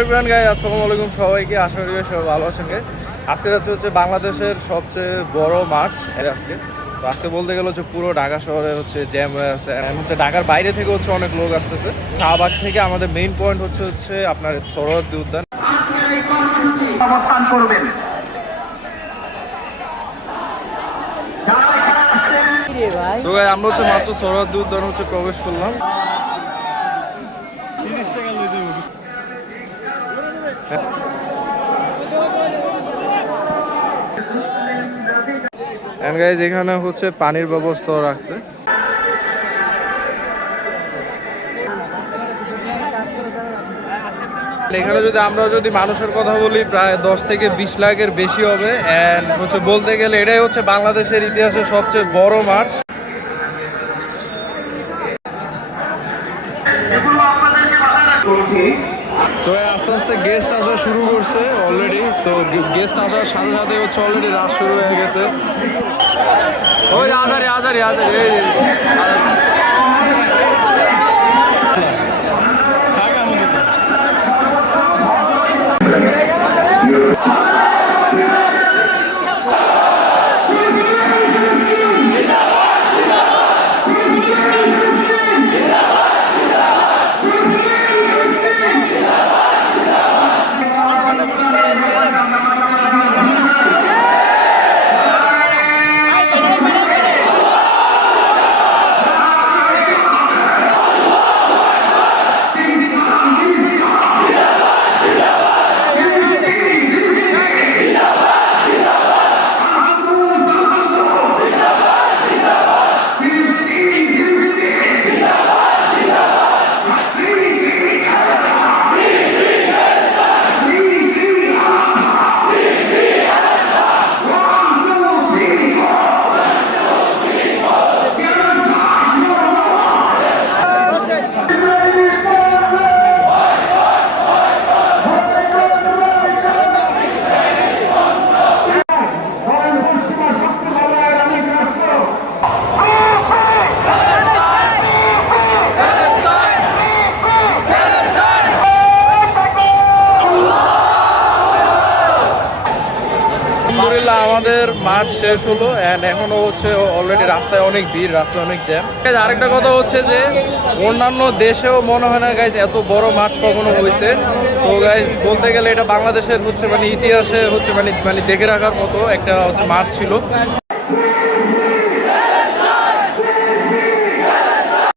Everyone guys, আসসালামু আলাইকুম সবাইকে। আশা করি সবাই ভালো আছেন গাইস। আজকে হচ্ছে বাংলাদেশের সবচেয়ে বড় মাঠ আজকে। তো আজকে বলতে গেলে হচ্ছে পুরো ঢাকা শহরে হচ্ছে জ্যাম হয়ে আছে। হচ্ছে ঢাকার বাইরে থেকে হচ্ছে অনেক লোক আসতেছে। শাহবাগ থেকে আমাদের মেইন পয়েন্ট হচ্ছে আপনার সোহরাওয়ার্দী উদ্যান। অবস্থান করবেন। তো গাইস, আমরা হচ্ছে মাত্র সোহরাওয়ার্দী উদ্যান হচ্ছে প্রবেশ করলাম। এখানে হচ্ছে পানির ব্যবস্থা রাখছে। এখানে আমরা যদি মানুষের কথা বলি, প্রায় 10 থেকে 20 লাখের বেশি হবে। এন্ড হচ্ছে বলতে গেলে এটাই হচ্ছে বাংলাদেশের ইতিহাসে সবচেয়ে বড় মাঠ। তো আস্তে আস্তে গেস্ট আসা শুরু করছে অলরেডি। তো গেস্ট আসার সাথে সাথে হচ্ছে অলরেডি রাশ শুরু হয়ে গেছে। ওই আজারি আজারি আজারি আমাদের মাঠ শেষ হলো। এন্ড এখনো হচ্ছে অলরেডি রাস্তায় অনেক ভিড়, রাস্তায় অনেক জ্যাম। আরেকটা কথা হচ্ছে যে অন্যান্য দেশেও মনে হয় না গাইজ এত বড় মাঠ কখনো হয়েছে। তো গাইজ বলতে গেলে এটা বাংলাদেশের হচ্ছে ইতিহাসে হচ্ছে দেখে রাখার মতো একটা হচ্ছে মাঠ ছিল।